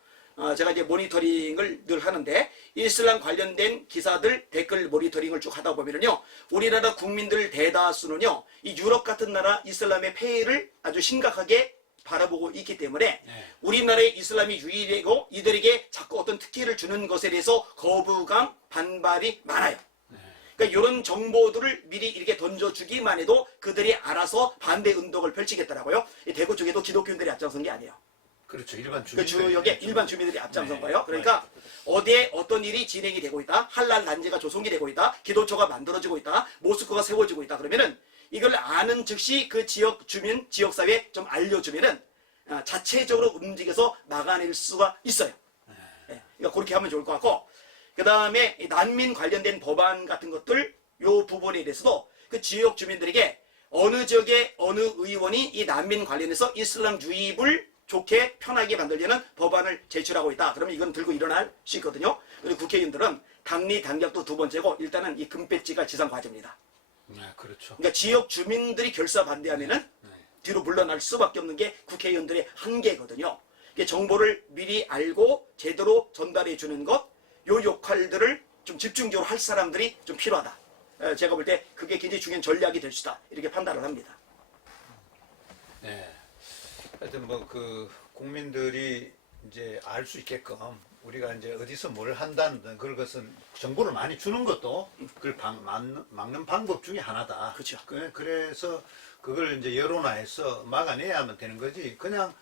제가 이제 모니터링을 늘 하는데, 이슬람 관련된 기사들 댓글 모니터링을 쭉 하다 보면요, 우리나라 국민들 대다수는요, 이 유럽 같은 나라 이슬람의 폐해를 아주 심각하게 바라보고 있기 때문에 우리나라의 이슬람이 유일하고 이들에게 자꾸 어떤 특혜를 주는 것에 대해서 거부감, 반발이 많아요. 그러니까 이런 정보들을 미리 이렇게 던져주기만 해도 그들이 알아서 반대 운동을 펼치겠더라고요. 이 대구 쪽에도 기독교인들이 앞장선 게 아니에요. 그렇죠. 일반 그 주민. 지역에 일반 주민들이 앞장선 거예요. 그러니까 어디에 어떤 일이 진행이 되고 있다, 한랄 단지가 조성이 되고 있다, 기도처가 만들어지고 있다, 모스크가 세워지고 있다 그러면은 이걸 아는 즉시 그 지역 주민, 지역사회에 좀 알려주면은 자체적으로 움직여서 막아낼 수가 있어요. 그러니까 그렇게 하면 좋을 것 같고, 그 다음에 난민 관련된 법안 같은 것들, 요 부분에 대해서도 그 지역 주민들에게 어느 지역의 어느 의원이 이 난민 관련해서 이슬람 유입을 좋게 편하게 만들려는 법안을 제출하고 있다. 그러면 이건 들고 일어날 수 있거든요. 그리고 국회의원들은 당리 당략도 두 번째고, 일단은 이 금배지가 지상 과제입니다. 그렇죠. 그러니까 지역 주민들이 결사 반대하면은 뒤로 물러날 수밖에 없는 게 국회의원들의 한계거든요. 그러니까 정보를 미리 알고 제대로 전달해 주는 것, 요 역할들을 좀 집중적으로 할 사람들이 좀 필요하다. 제가 볼 때 그게 굉장히 중요한 전략이 될 수다. 이렇게 판단을 합니다. 네. 하여튼 뭐 그 국민들이 이제 알 수 있게끔 우리가 이제 어디서 뭘 한다는 그것은 정보를 많이 주는 것도 그걸 막는 방법 중에 하나다. 그렇죠. 그래서 그걸 이제 여론화해서 막아내야만 되는 거지. 그냥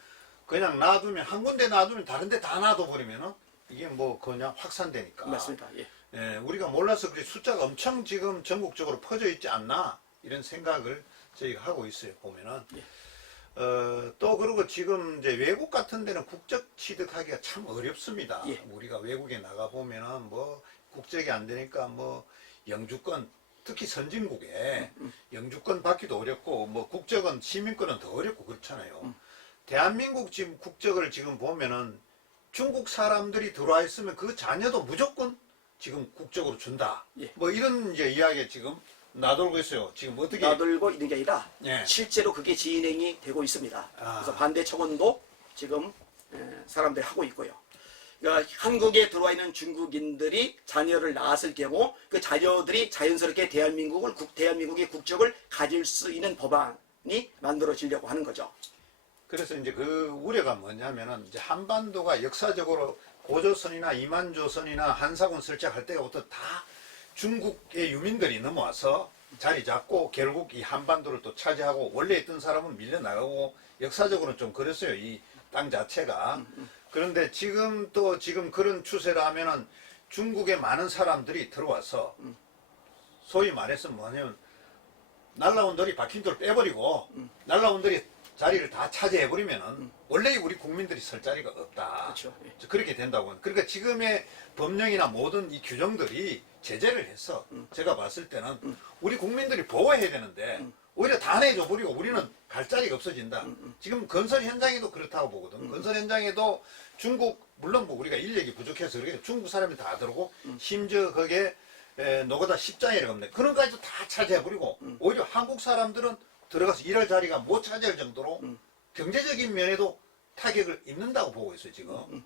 놔두면, 한 군데 놔두면 다른 데 다 놔둬버리면은 이게 뭐 그냥 확산되니까. 맞습니다. 예. 예, 우리가 몰라서 그래 숫자가 엄청 지금 전국적으로 퍼져 있지 않나 이런 생각을 저희가 하고 있어요. 보면은. 예. 또 그리고 지금 이제 외국 같은 데는 국적 취득하기가 참 어렵습니다. 예. 우리가 외국에 나가 보면은 뭐 국적이 안 되니까 뭐 영주권, 특히 선진국에 영주권 받기도 어렵고, 뭐 국적은 시민권은 더 어렵고 그렇잖아요. 대한민국 지금 국적을 지금 보면은 중국 사람들이 들어와 있으면 그 자녀도 무조건 지금 국적으로 준다. 예. 뭐 이런 이제 이야기 지금 나돌고 있어요. 지금 어떻게 나돌고 있는 게 아니라 예. 실제로 그게 진행이 되고 있습니다. 아. 그래서 반대 청원도 지금 사람들이 하고 있고요. 그러니까 한국에 들어와 있는 중국인들이 자녀를 낳았을 경우 그 자녀들이 자연스럽게 대한민국의 국적을 가질 수 있는 법안이 만들어지려고 하는 거죠. 그래서 이제 그 우려가 뭐냐면은 이제 한반도가 역사적으로 고조선이나 이만조선이나 한사군 설정할 때부터 다 중국의 유민들이 넘어와서 자리 잡고 결국 이 한반도를 또 차지하고, 원래 있던 사람은 밀려나가고, 역사적으로는 좀 그랬어요. 이 땅 자체가. 그런데 지금 그런 추세라면은 중국에 많은 사람들이 들어와서 소위 말해서 뭐냐면 날라온 돌이 박힌 돌 빼버리고 날라온 돌이 자리를 다 차지해버리면은 원래 우리 국민들이 설 자리가 없다. 그렇죠. 예. 그렇게 된다고. 그러니까 지금의 법령이나 모든 이 규정들이 제재를 해서 제가 봤을 때는 우리 국민들이 보호해야 되는데 오히려 다 내줘 버리고 우리는 갈 자리가 없어진다. 지금 건설 현장에도 그렇다고 보거든. 건설 현장에도 중국, 물론 뭐 우리가 인력이 부족해서 그렇게 중국 사람이 다 들어오고 심지어 거기에 노가다 십장이라고 합니다. 그런 것까지도 다 차지해버리고 오히려 한국 사람들은 들어가서 일할 자리가 못 차지할 정도로 경제적인 면에도 타격을 입는다고 보고 있어요 지금.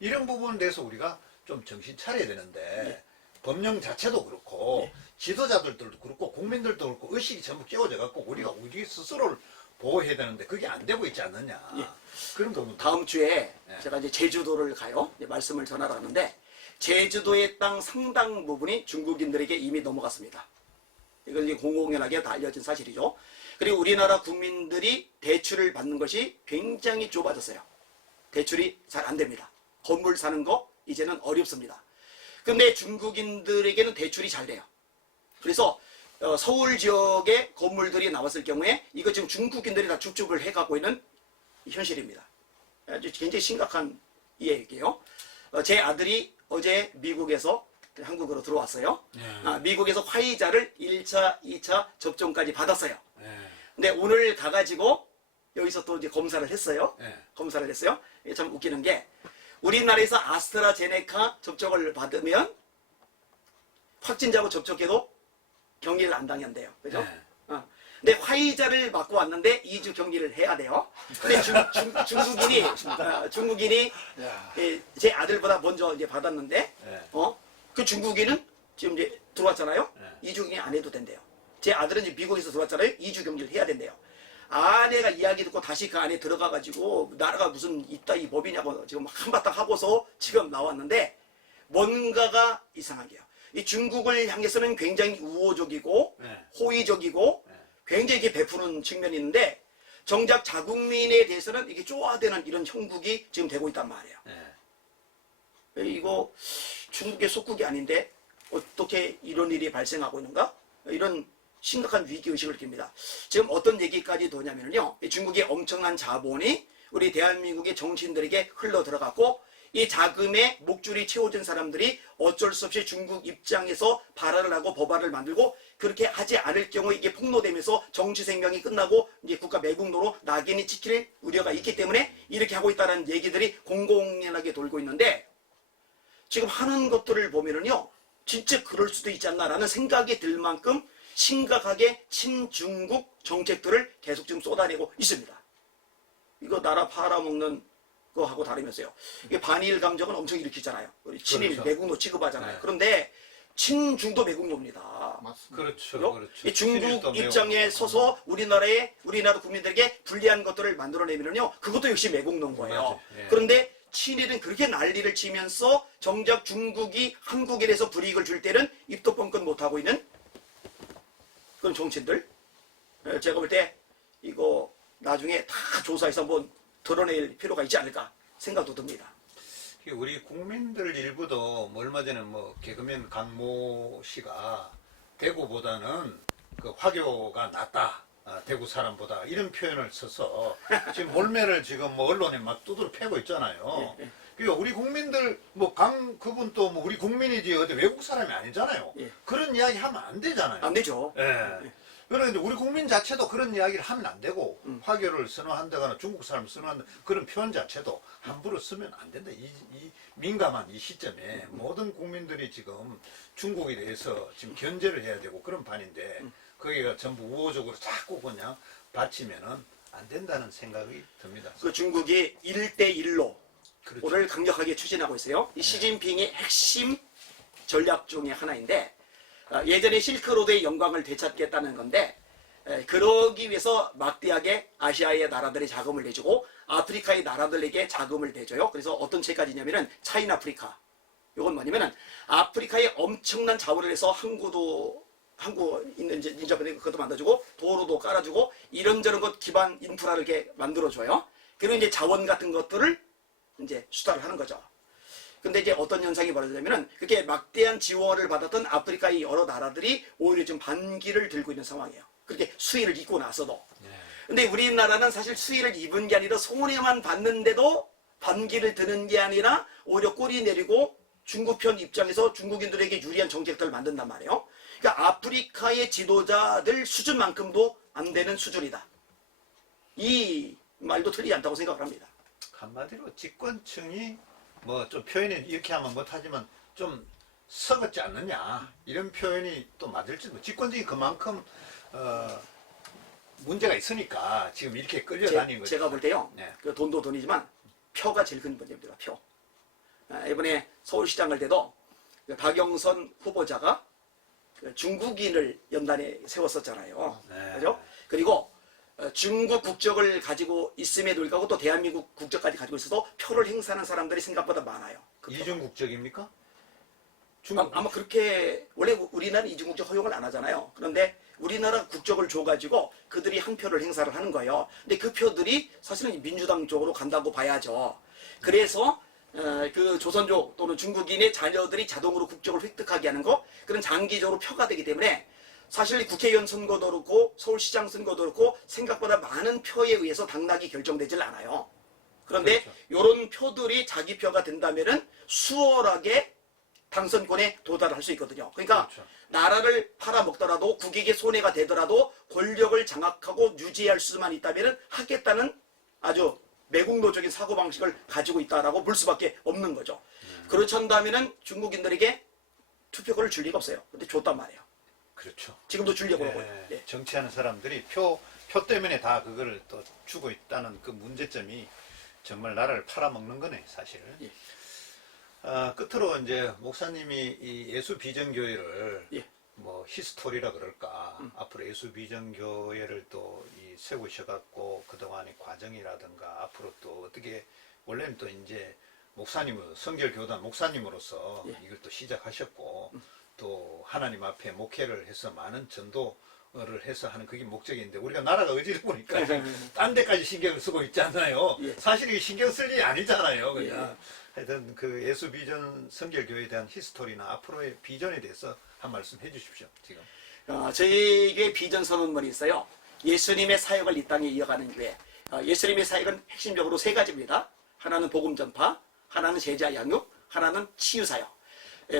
이런 부분에 대해서 우리가 좀 정신 차려야 되는데 법령 자체도 그렇고 지도자들도 그렇고 국민들도 그렇고 의식이 전부 깨워져 갖고 우리가 우리 스스로를 보호해야 되는데 그게 안 되고 있지 않느냐. 그런 부분. 다음 주에 제가 이제 제주도를 가요. 이제 말씀을 전하러 가는데 제주도의 땅 상당 부분이 중국인들에게 이미 넘어갔습니다. 이건 이제 공공연하게 다 알려진 사실이죠. 그리고 우리나라 국민들이 대출을 받는 것이 굉장히 좁아졌어요. 대출이 잘 안 됩니다. 건물 사는 거 이제는 어렵습니다. 근데 중국인들에게는 대출이 잘 돼요. 그래서 서울 지역에 건물들이 나왔을 경우에 이거 지금 중국인들이 다 줍줍을 해가고 있는 현실입니다. 아주 굉장히 심각한 얘기예요. 제 아들이 어제 미국에서 한국으로 들어왔어요. 미국에서 화이자를 1차, 2차 접종까지 받았어요. 근데 오늘 가가지고 여기서 또 이제 검사를 했어요. 검사를 했어요. 이게 참 웃기는 게 우리나라에서 아스트라제네카 접종을 받으면 확진자하고 접촉해도 격리를 안 당한대요. 그죠? 근데 화이자를 맞고 왔는데 2주 격리를 해야 돼요. 근데 중국인이 제 아들보다 먼저 이제 받았는데, 그 중국인은 지금 이제 들어왔잖아요. 2주 격리 안 해도 된대요. 제 아들은 이제 미국에서 들어왔잖아요. 2주 격리를 해야 된대요. 아내가 이야기 듣고 다시 그 안에 들어가가지고 나라가 무슨 있다 이 법이냐고 지금 한바탕 하고서 지금 나왔는데 뭔가가 이상한 게요. 이 중국을 향해서는 굉장히 우호적이고 호의적이고 굉장히 이렇게 베푸는 측면이 있는데 정작 자국민에 대해서는 이게 쪼아대는 이런 형국이 지금 되고 있단 말이에요. 이거 중국의 속국이 아닌데 어떻게 이런 일이 발생하고 있는가? 이런 심각한 위기의식을 느낍니다. 지금 어떤 얘기까지 도냐면요. 중국의 엄청난 자본이 우리 대한민국의 정치인들에게 흘러 들어갔고 이 자금에 목줄이 채워진 사람들이 어쩔 수 없이 중국 입장에서 발언을 하고 법안을 만들고 그렇게 하지 않을 경우 이게 폭로되면서 정치 생명이 끝나고 이제 국가 매국노로 낙인이 찍힐 우려가 있기 때문에 이렇게 하고 있다는 얘기들이 공공연하게 돌고 있는데 지금 하는 것들을 보면은요. 진짜 그럴 수도 있지 않나라는 생각이 들 만큼 심각하게 친중국 정책들을 계속 지금 쏟아내고 있습니다. 이거 나라 팔아먹는 거하고 다르면서요. 이게 반일 감정은 엄청 일으키잖아요. 우리 친일 그렇죠. 매국노 취급하잖아요. 그런데 친중도 매국노입니다. 맞습니다. 그렇죠. 그렇죠. 이 중국 친일도 입장에 매우 서서 우리나라 국민들에게 불리한 것들을 만들어내면요. 그것도 역시 매국노인 거예요. 맞아요. 예. 그런데 친일은 그렇게 난리를 치면서 정작 중국이 한국에 대해서 불이익을 줄 때는 입도 뻥끗 못하고 있는 그런 정치인들. 제가 볼 때 이거 나중에 다 조사해서 한번 드러낼 필요가 있지 않을까 생각도 듭니다. 우리 국민들 일부도 뭐 얼마 전에 뭐 개그맨 강모 씨가 대구보다는 그 화교가 낫다. 대구 사람보다 이런 표현을 써서 지금 몰매를 지금 뭐 언론에 막 두드러 패고 있잖아요. 그러니까 우리 국민들 뭐 그분도 뭐 우리 국민이지 어디 외국 사람이 아니잖아요. 그런 이야기 하면 안 되잖아요. 안 되죠. 그런데 우리 국민 자체도 그런 이야기를 하면 안 되고 화교를 선호한다거나 중국 사람을 선호한다 그런 표현 자체도 함부로 쓰면 안 된다. 이 민감한 이 시점에 모든 국민들이 지금 중국에 대해서 지금 견제를 해야 되고 그런 판인데 거기가 전부 우호적으로 자꾸 그냥 받치면은 안 된다는 생각이 듭니다. 그 중국이 1대1로 그렇죠. 오늘 강력하게 추진하고 있어요. 이 시진핑의 핵심 전략 중에 하나인데 예전에 실크로드의 영광을 되찾겠다는 건데 그러기 위해서 막대하게 아시아의 나라들이 자금을 내주고 아프리카의 나라들에게 자금을 내줘요. 그래서 어떤 책까지냐면은 차인 아프리카. 이건 뭐냐면은 아프리카에 엄청난 자원을 해서 항구 있는 인접해 그것도 만들어주고 도로도 깔아주고 이런저런 것 기반 인프라를 이렇게 만들어줘요. 그리고 이제 자원 같은 것들을 이제 수달을 하는 거죠. 근데 이제 어떤 현상이 벌어지냐면은 그렇게 막대한 지원을 받았던 아프리카의 여러 나라들이 오히려 좀 반기를 들고 있는 상황이에요. 그렇게 수혜를 입고 나서도. 근데 우리나라는 사실 수혜를 입은 게 아니라 손해만 받는데도 반기를 드는 게 아니라 오히려 꼬리 내리고 중국 편 입장에서 중국인들에게 유리한 정책들을 만든단 말이에요. 그러니까 아프리카의 지도자들 수준만큼도 안 되는 수준이다. 이 말도 틀리지 않다고 생각을 합니다. 한마디로 집권층이 뭐 좀 표현이 이렇게 하면 못하지만 좀 썩었지 않느냐 이런 표현이 또 맞을지도 집권적이 그만큼 문제가 있으니까 지금 이렇게 끌려다니는 거죠. 제가 볼 때요. 네. 그 돈도 돈이지만 표가 제일 큰 문제입니다. 표. 이번에 서울시장 할 때도 그 박영선 후보자가 그 중국인을 연단에 세웠었잖아요. 네. 그죠? 그리고 중국 국적을 가지고 있음에도 불구하고 또 대한민국 국적까지 가지고 있어도 표를 행사하는 사람들이 생각보다 많아요. 그 표가. 이중국적입니까? 아마 그렇게 원래 우리나라는 이중국적 허용을 안 하잖아요. 그런데 우리나라 국적을 줘가지고 그들이 한 표를 행사를 하는 거예요. 근데 그 표들이 사실은 민주당 쪽으로 간다고 봐야죠. 그래서 그 조선족 또는 중국인의 자녀들이 자동으로 국적을 획득하게 하는 거 그런 장기적으로 표가 되기 때문에 사실 국회의원 선거도 그렇고 서울시장 선거도 그렇고 생각보다 많은 표에 의해서 당락이 결정되질 않아요. 그런데 이런 표들이 자기 표가 된다면은 수월하게 당선권에 도달할 수 있거든요. 그러니까 그렇죠. 나라를 팔아먹더라도 국익에 손해가 되더라도 권력을 장악하고 유지할 수만 있다면 하겠다는 아주 매국노적인 사고방식을 가지고 있다라고 볼 수밖에 없는 거죠. 그렇지 않다면 중국인들에게 투표권을 줄 리가 없어요. 근데 줬단 말이에요. 그렇죠. 지금도 주려고 하고. 예, 예. 정치하는 사람들이 표 때문에 다 그걸 또 주고 있다는 그 문제점이 정말 나라를 팔아먹는 거네, 사실. 예. 끝으로 이제 목사님이 이 예수 비전교회를 예. 뭐 히스토리라 그럴까 앞으로 예수 비전교회를 또 세우셔갖고 그동안의 과정이라든가 앞으로 또 어떻게 원래는 또 이제 목사님으로 성결교단 목사님으로서 예. 이걸 또 시작하셨고 또 하나님 앞에 목회를 해서 많은 전도를 해서 하는 그게 목적인데 우리가 나라가 어지러우니까 딴 데까지 신경을 쓰고 있잖아요. 예. 사실 이게 신경 쓸 일이 아니잖아요. 그냥 예. 하여튼 그 예수 비전 성결교회에 대한 히스토리나 앞으로의 비전에 대해서 한 말씀 해주십시오. 지금. 저희에게 비전 선언문이 있어요. 예수님의 사역을 이 땅에 이어가는 교회. 예수님의 사역은 핵심적으로 세 가지입니다. 하나는 복음 전파, 하나는 제자 양육, 하나는 치유 사역.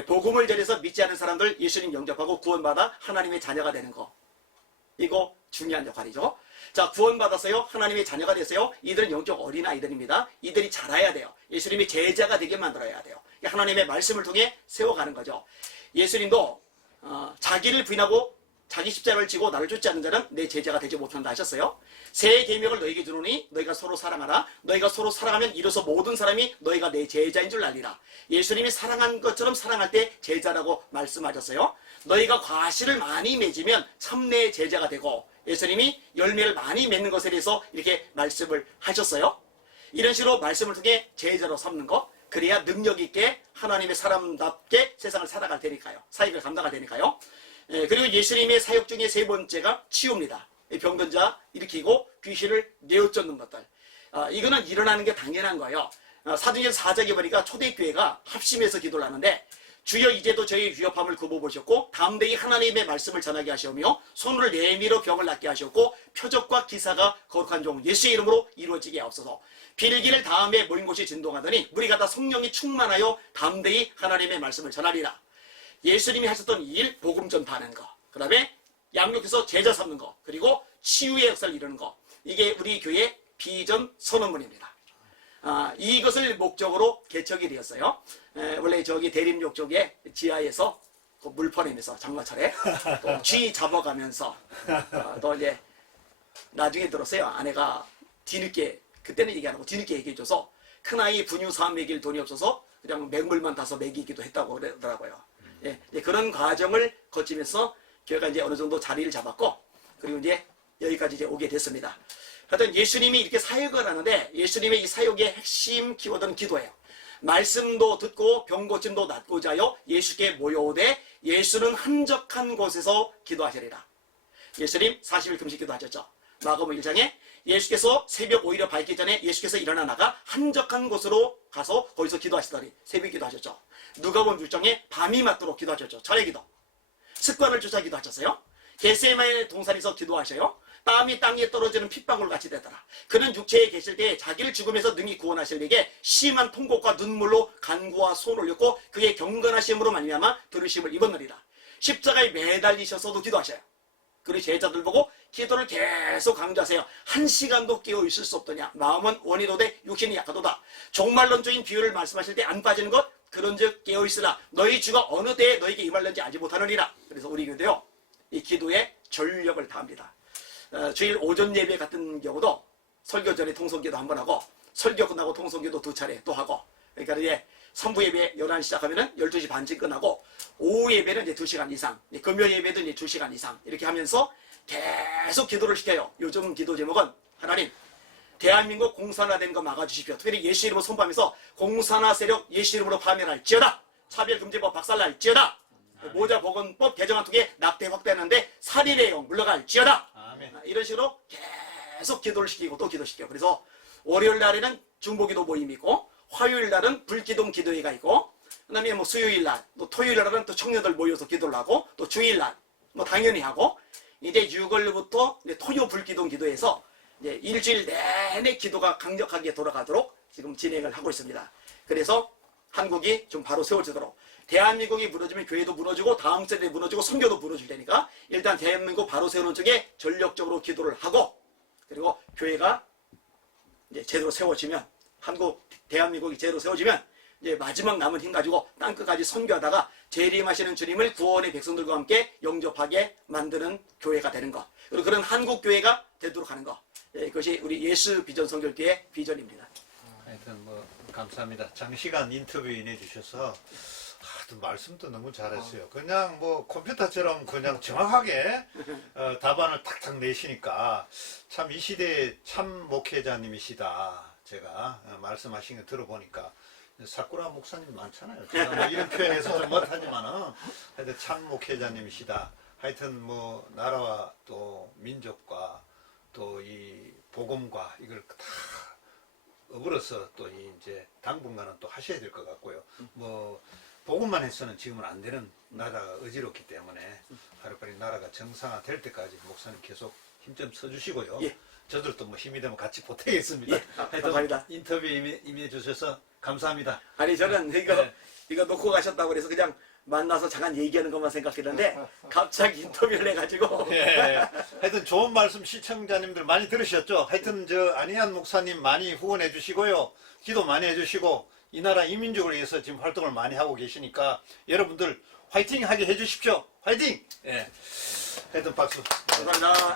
복음을 전해서 믿지 않은 사람들 예수님 영접하고 구원받아 하나님의 자녀가 되는 거. 이거 중요한 역할이죠. 자, 구원받았어요. 하나님의 자녀가 됐어요. 이들은 영적 어린아이들입니다. 이들이 자라야 돼요. 예수님의 제자가 되게 만들어야 돼요. 하나님의 말씀을 통해 세워가는 거죠. 예수님도 자기를 부인하고 자기 십자가를 지고 나를 쫓지 않는 자는 내 제자가 되지 못한다 하셨어요. 새 계명을 너에게 주노니 너희가 서로 사랑하라. 너희가 서로 사랑하면 이로써 모든 사람이 너희가 내 제자인 줄 알리라. 예수님이 사랑한 것처럼 사랑할 때 제자라고 말씀하셨어요. 너희가 과실을 많이 맺으면 참내 제자가 되고 예수님이 열매를 많이 맺는 것에 대해서 이렇게 말씀을 하셨어요. 이런 식으로 말씀을 통해 제자로 삼는 것, 그래야 능력 있게 하나님의 사람답게 세상을 살아갈 테니까요. 사역을 감당할 테니까요. 그리고 예수님의 사역 중에 세 번째가 치유입니다. 병든 자 일으키고 귀신을 내어쫓는 것들. 이거는 일어나는 게 당연한 거예요. 사도행전 4장에 보니까 초대교회가 합심해서 기도를 하는데 주여 이제도 저희 위협함을 굽어보셨고 담대히 하나님의 말씀을 전하게 하시오며 손을 내밀어 병을 낫게 하셨고 표적과 기사가 거룩한 종 예수의 이름으로 이루어지게 하옵소서. 빌기를 다음에 모인 곳이 진동하더니 무리가 다 성령이 충만하여 담대히 하나님의 말씀을 전하리라. 예수님이 하셨던 일 복음 전파하는 거, 그 다음에 양육해서 제자 삼는 거, 그리고 치유의 역사를 이루는 거, 이게 우리 교회 비전 선언문입니다. 이것을 목적으로 개척이 되었어요. 원래 저기 대림역 쪽에 지하에서 그 물 퍼내면서 장마철에 또 쥐 잡아가면서 또 이제 나중에 들었어요. 아내가 뒤늦게 그때는 얘기 안 하고 뒤늦게 얘기해줘서 큰아이 분유사업 먹일 돈이 없어서 그냥 맹물만 타서 먹이기도 했다고 그러더라고요. 예, 그런 과정을 거치면서 교회가 이제 어느 정도 자리를 잡았고 그리고 이제 여기까지 이제 오게 됐습니다. 하여튼 예수님이 이렇게 사역을 하는데 예수님의 이 사역의 핵심 키워드는 기도예요. 말씀도 듣고 병고침도 낫고자 하여 예수께 모여오되 예수는 한적한 곳에서 기도하시리라. 예수님 40일 금식 기도하셨죠. 마가복음 1장에 예수께서 새벽 오히려 밝기 전에 예수께서 일어나 나가 한적한 곳으로 가서 거기서 기도하시더니 새벽 기도하셨죠. 누가복음 6장에 밤이 맞도록 기도하셨죠. 철의 기도. 습관을 쫓아 기도하셨어요. 겟세마네 동산에서 기도하셔요. 땀이 땅에 떨어지는 핏방울 같이 되더라. 그는 육체에 계실 때 자기를 죽음에서 능히 구원하실 이에게 심한 통곡과 눈물로 간구와 손을 올렸고 그의 경건하심으로 말미암아 들으심을 입었느니라. 십자가에 매달리셔서도 기도하셔요. 그리고 제자들 보고 기도를 계속 강조하세요. 1시간도 깨어 있을 수 없더냐. 마음은 원이로되 육신이 약하도다. 종말론적인 비유를 말씀하실 때 안 빠지는 것 그런즉 깨어 있으라. 너희 주가 어느 때에 너에게 임할는지 알지 못하느니라. 그래서 우리 교도요 이 기도에 전력을 다합니다. 주일 오전 예배 같은 경우도 설교 전에 통성기도 한번 하고 설교 끝나고 통성기도 2차례 또 하고 그러니까 이제 선부 예배 11시 시작하면은 12시 반쯤 끝나고 오후 예배는 이제 2시간 이상, 금요 예배도 이제 2시간 이상 이렇게 하면서 계속 기도를 시켜요. 요즘 기도 제목은 하나님 대한민국 공산화된 거 막아주십시오. 특별히 예수 이름으로 선포하면서 공산화 세력 예수 이름으로 파멸할지어다. 차별금지법 박살날지어다. 모자보건법 개정안 통해 납대 확대하는데 살인의 영 물러갈지어다. 아멘. 이런 식으로 계속 기도를 시키고 또 기도시켜요. 그래서 월요일 날에는 중보기도 모임이 있고 화요일 날은 불기동 기도회가 있고 그다음에 뭐 수요일 날, 또 토요일 날은 또 청년들 모여서 기도를 하고 또 주일 날 뭐 당연히 하고 이제 6월부터 이제 토요 불기동 기도에서 이제 일주일 내내 기도가 강력하게 돌아가도록 지금 진행을 하고 있습니다. 그래서 한국이 좀 바로 세워지도록 대한민국이 무너지면 교회도 무너지고 다음 세대에 무너지고 선교도 무너질 테니까 일단 대한민국 바로 세우는 쪽에 전력적으로 기도를 하고 그리고 교회가 이제 제대로 세워지면 대한민국이 제대로 세워지면 이제 마지막 남은 힘 가지고 땅끝까지 선교하다가 재림하시는 주님을 구원의 백성들과 함께 영접하게 만드는 교회가 되는 것. 그리고 그런 한국 교회가 되도록 하는 것. 그것이 우리 예수 비전 선교교회의 비전입니다. 하여튼 뭐 감사합니다. 장시간 인터뷰 인해주셔서 말씀도 너무 잘했어요. 그냥 뭐 컴퓨터처럼 그냥 정확하게 답안을 탁탁 내시니까 참 이 시대의 참 목회자님이시다. 제가 말씀하신 거 들어보니까 사쿠라 목사님 많잖아요. 제가 뭐 이런 표현해서 좀 못하지만은 하여튼 참 목회자님이시다. 하여튼 뭐 나라와 또 민족과 또 이 복음과 이걸 다 어그러서 또 이제 당분간은 또 하셔야 될 것 같고요. 뭐 복음만 해서는 지금은 안 되는 나라가 어지럽기 때문에 하루빨리 나라가 정상화 될 때까지 목사님 계속 힘 좀 써주시고요. 예. 저들도 뭐 힘이 되면 같이 보태겠습니다. 예, 감사합니다. 인터뷰 임해 주셔서 감사합니다. 아니 저는 이거 놓고 가셨다고 그래서 그냥 만나서 잠깐 얘기하는 것만 생각했는데 갑자기 인터뷰를 해가지고 예. 하여튼 좋은 말씀 시청자님들 많이 들으셨죠? 하여튼 저 안희한 목사님 많이 후원해 주시고요. 기도 많이 해주시고 이 나라 이민족을 위해서 지금 활동을 많이 하고 계시니까 여러분들 화이팅 하게 해주십시오. 화이팅! 예. 하여튼 박수. 감사합니다.